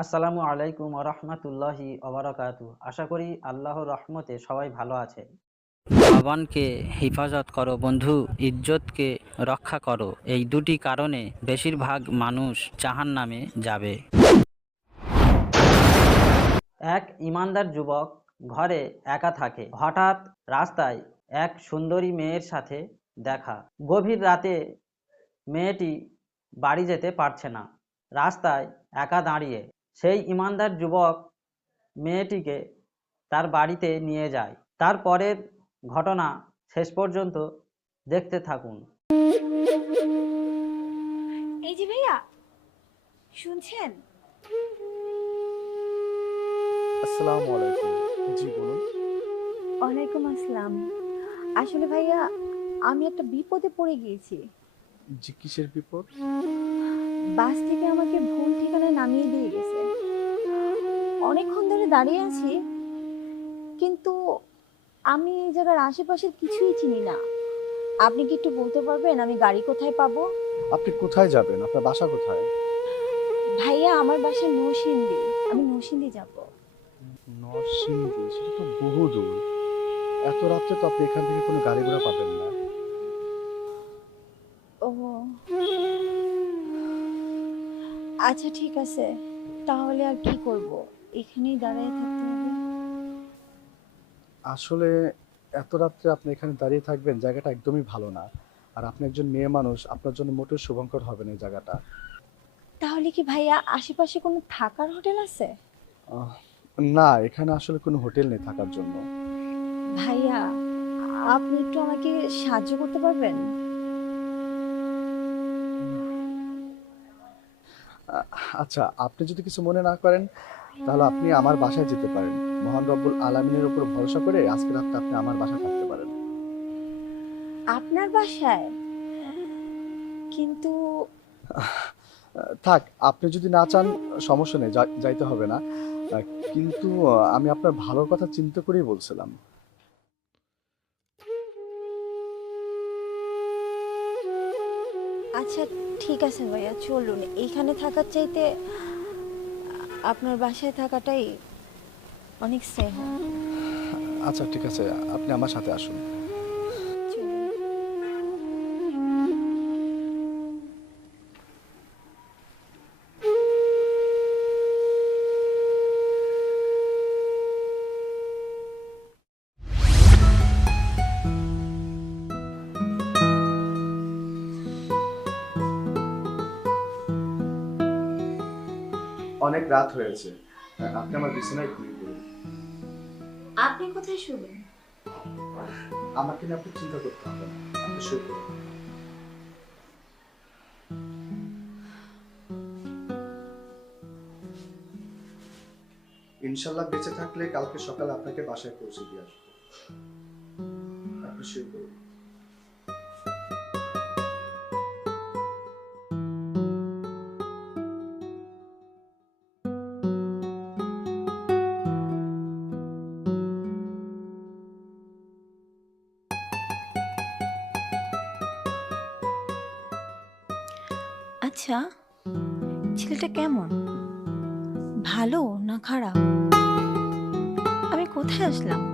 আসসালামু আলাইকুম রহমতুল্লাহি ওবরাকাতু আশা করি আল্লাহর রহমতে সবাই ভালো আছে জবানকে হেফাজত করো বন্ধু ইজ্জতকে রক্ষা করো। এই দুটি কারণে বেশিরভাগ মানুষ জাহান নামে যাবে। এক ইমানদার যুবক ঘরে একা থাকে। হঠাৎ রাস্তায় এক সুন্দরী মেয়ের সাথে দেখা। গভীর রাতে মেয়েটি বাড়ি যেতে পারছে না। রাস্তায় একা দাঁড়িয়ে সেই ইমানদার যুবক মেয়েটিকে তার বাড়িতে নিয়ে যায়। তারপরের ঘটনা শেষ পর্যন্ত দেখতে থাকুন। এই যে ভাইয়া শুনছেন? আসসালামু আলাইকুম। জি বলুন। ওয়ালাইকুম আসসালাম। আসলে ভাইয়া আমি একটা বিপদে পড়ে গিয়েছি। জি কিসের বিপদ? বাস থেকে আমাকে ভুল ঠিকানায় নামিয়ে দিয়ে গেছে। অনেকক্ষণ ধরে দাঁড়িয়ে আছি কিন্তু আমি এই জায়গার আশেপাশের কিছুই চিনি না। আপনি কি একটু বলতে পারবেন আমি গাড়ি কোথায় পাবো? আপনি কোথায় যাবেন? আপনার বাসা কোথায়? ভাইয়া আমার বাসা নৌসিন্দি আমি নৌসিন্দি যাব। নরসিংদী? সেটা তো বহু দূর। এত রাত্রে তো আপনি এখান থেকে কোনো গাড়ি ঘোড়া পাবেন না। ও। আচ্ছা ঠিক আছে। তাহলে আর কি করব? এখানেই দাঁড়িয়ে থাকতে হবে। আসলে এত রাত্রে আপনি এখানে দাঁড়িয়ে থাকবেন জায়গাটা একদমই ভালো না। আর আপনি একজন মেয়ে মানুষ আপনার জন্য মোটেও শুভঙ্কর হবে না এই জায়গাটা। তাহলে কি ভাইয়া আশেপাশে কোনো থাকার হোটেল আছে? আহ, না এখানে আসলে কোনো হোটেল নেই থাকার জন্য। ভাইয়া আপনি একটু আমাকে সাহায্য করতে পারবেন? আচ্ছা আপনি যদি কিছু মনে না করেন তাহলে আপনি আমার বাসায় যেতে পারেন। মহান রব্বুল আলমিনের উপর ভরসা করে আজকে রাতটা আপনি আমার বাসায় থাকতে পারেন। আপনার বাসায়? কিন্তু থাক আপনি যদি না চান সমস্যা নেই যা- যাইতে হবে না। আহ, কিন্তু আমি আপনার ভালোর কথা চিন্তা করেই বলছিলাম। আচ্ছা ঠিক আছে ভাইয়া চলুন। এইখানে থাকার চাইতে আপনার বাসায় থাকাটাই অনেক স্নেহ। আচ্ছা ঠিক আছে। আপনি আমার সাথে আসুন। অনেক রাত হয়েছে। আপনি আমার বিছানায় ঘুমিয়ে পড়ুন। আপনি কোথায় শুবেন? আমাকে না আপনি চিন্তা করতে হবে না। আপনি শুয়ে পড়ুন। ইনশাল্লাহ বেঁচে থাকলে কালকে সকালে আপনাকে বাসায় পৌঁছে দিয়ে আসব। আপনি শুয়ে পড়ুন। আচ্ছা ছেলেটা কেমন? ভালো না খারাপ? আমি কোথায় আসলাম?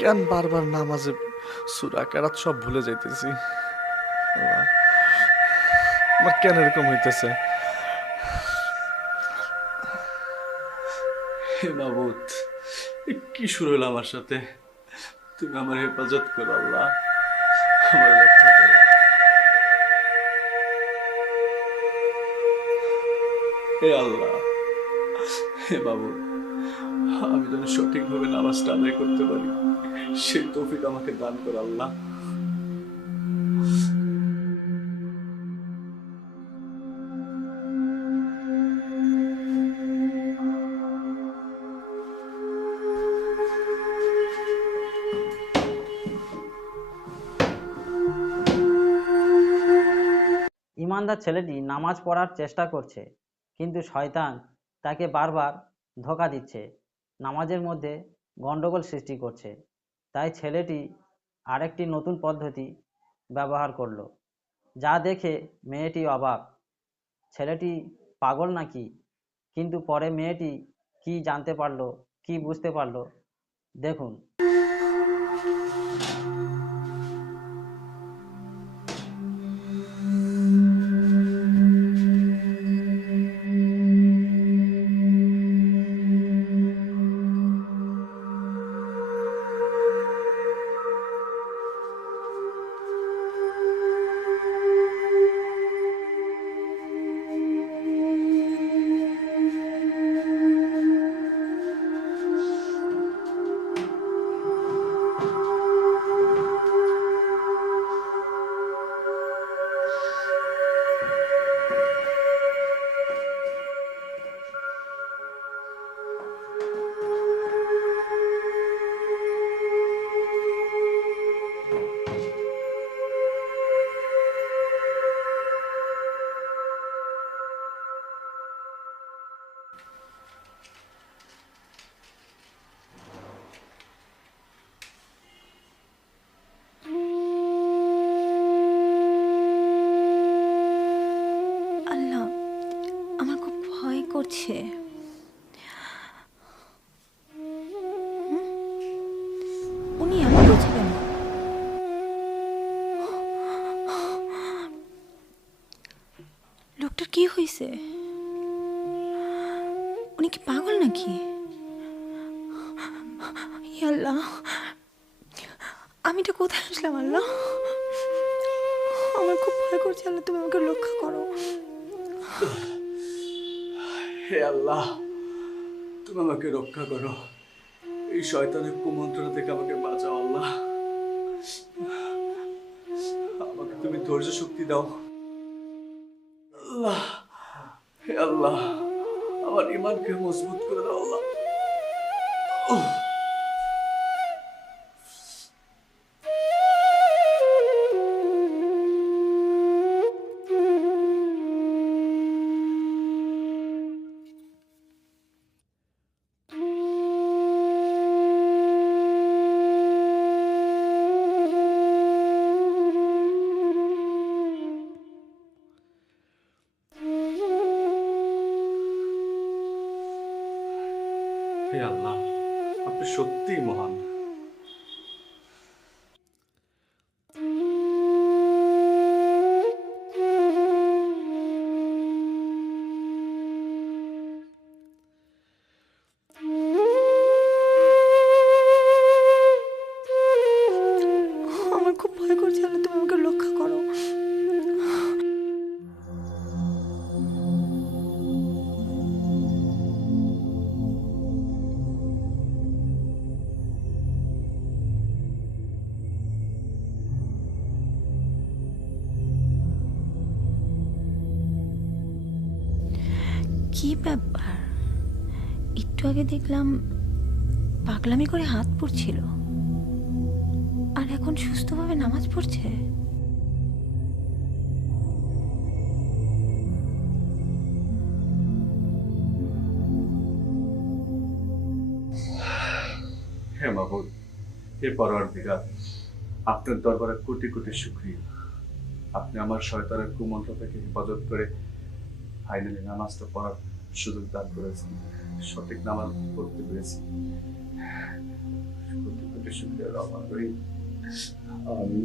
কেন বারবার নামাজে সুরা কেরাত সব ভুলে যাইতেছি? আমার কেন এরকম হইতেছে? হে এ কি শুরু হলো আমার সাথে? তুমি আমার হেফাজত করো, আল্লাহ। আমার হে আল্লাহ, হে বাবু আমি যেন সঠিকভাবে নামাজটা আদায় করতে পারি। সেই তৌফিক আমাকে দান করো, আল্লাহ। ছেলেটি নামাজ পড়ার চেষ্টা করছে, কিন্তু শয়তান তাকে বারবার ধোকা দিচ্ছে। নামাজের মধ্যে গণ্ডগোল সৃষ্টি করছে। তাই ছেলেটি আরেকটি নতুন পদ্ধতি ব্যবহার করল, যা দেখে মেয়েটি অবাক। ছেলেটি পাগল নাকি? কিন্তু পরে মেয়েটি কি জানতে পারল, কি বুঝতে পারল, দেখুন। করছে? উনি এমন করছে লোকটার কি হয়েছে? উনি কি পাগল নাকি? আল্লাহ আমি এটা কোথায় আসলাম আল্লাহ? আমার খুব ভয় করছে আল্লাহ, তুমি আমাকে রক্ষা করো। হে আল্লাহ, তুমি আমাকে রক্ষা করো। এই শয়তানের কুমন্ত্রণা থেকে আমাকে বাঁচাও, আল্লাহ। আমাকে তুমি ধৈর্য শক্তি দাও। আল্লাহ, হে আল্লাহ, আমার ইমানকে মজবুত করে দাও, আল্লাহ। হে আল্লাহ আপনি সত্যিই মহান। আমার খুব ভয় করছে আল্লাহ তুমি ব্যাপার? একটু আগে দেখলাম পাগলামি করে হাত পড়ছিল। আর এখন সুস্থভাবে নামাজ পড়ছে? হে মাহবুব হে পরওয়ার দিগার আপনার দরবারে কোটি কোটি শুক্রিয়া। আপনি আমার শয়তানের কুমন্ত্র থেকে হেফাজত করে ফাইনালি নামাজটা পড়ার সুযোগ দান করেছেন সঠিক নামাজ পড়তে পেরেছি। কোটি কোটি শুক্রিয়া রহমান রহিম আমি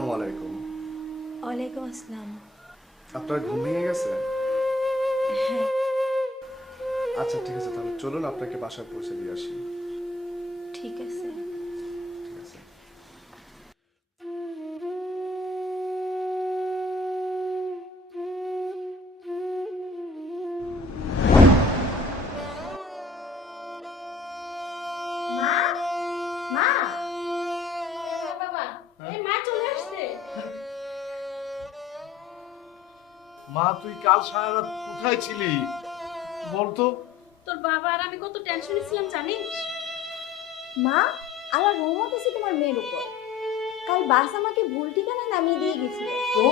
আসসালামু আলাইকুম। ওয়ালাইকুম আসসালাম। আপনার ঘুম ভেঙে গেছে হ্যাঁ। আচ্ছা ঠিক আছে তাহলে চলুন আপনাকে বাসায় পৌঁছে দিয়ে আসি। ঠিক আছে। ঠিক আছে। মা? মা? মা তুই কাল সারা রাত কোথায় ছিলি? বলতো। তোর বাবা আর আমি কত টেনশনে ছিলাম জানিস? মা আল্লাহ রহমত আছে তোমার মেয়ের উপর। কাল বাস আমাকে ভুল ঠিকানা নামিয়ে দিয়ে গেছিল। তো?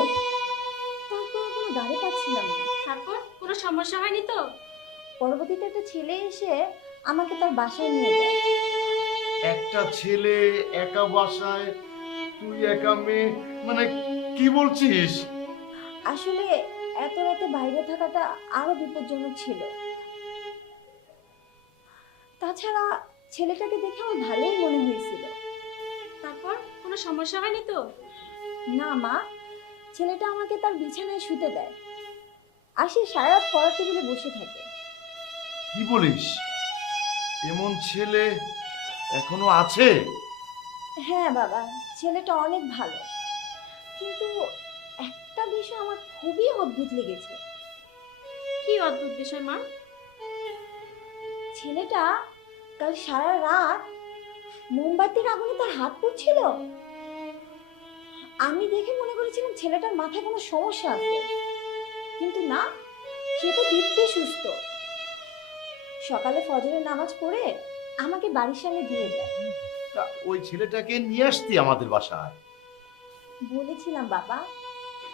তারপর কোনো গাড়ি পাচ্ছিলাম না। তারপর কোনো সমস্যা হয়নি তো? পরবর্তীতে একটা ছেলে এসে আমাকে তার বাসায় নিয়ে যায়। একটা ছেলে একা বাসায় তুই একা মেয়ে মানে কি বলছিস? আসলে এত রাতে বাইরে থাকাটা আরও বিপজ্জনক ছিল। তাছাড়া ছেলেটাকে দেখে আমার ভালোই মনে হয়েছিল। তারপর কোনো সমস্যা হয়নি তো? না মা ছেলেটা আমাকে তার বিছানায় শুতে দেয়। আর সে সারা রাত পড়ার টেবিলে বসে থাকে। কি বলিস? এমন ছেলে এখনও আছে? হ্যাঁ বাবা ছেলেটা অনেক ভালো। কিন্তু একটা বিষয় আমার খুবই অদ্ভুত লেগেছে। কি অদ্ভুত বিষয় মা? ছেলেটা কাল সারা রাত মোমবাতির আগুনে তার হাত পড়ছিল। আমি দেখে মনে করেছিলাম ছেলেটার মাথায় কোনো সমস্যা আছে। কিন্তু না সে তো দিব্যি সুস্থ। সকালে ফজরের নামাজ পড়ে আমাকে বাড়ির সামনে দিয়ে যায়। তা ওই ছেলেটাকে নিয়ে আসতি আমাদের বাসায়। বলেছিলাম বাবা।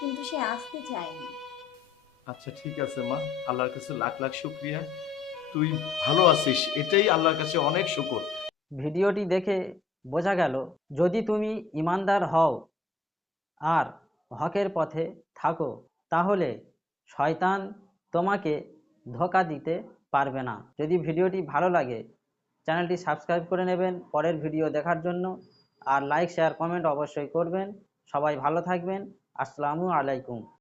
কিন্তু সে আসতে চায়নি। আচ্ছা ঠিক আছে মা। আল্লাহর কাছে লাখ লাখ শুক্রিয়া। তুই ভালো আছিস এটাই আল্লাহর কাছে অনেক শুকর। ভিডিওটি দেখে বোঝা গেল যদি তুমি ইমানদার হও আর হকের পথে থাকো তাহলে শয়তান তোমাকে ধোকা দিতে পারবে না। যদি ভিডিওটি ভালো লাগে চ্যানেলটি সাবস্ক্রাইব করে নেবেন পরের ভিডিও দেখার জন্য। আর লাইক শেয়ার কমেন্ট অবশ্যই করবেন। সবাই ভালো থাকবেন। আসসালামু আলাইকুম।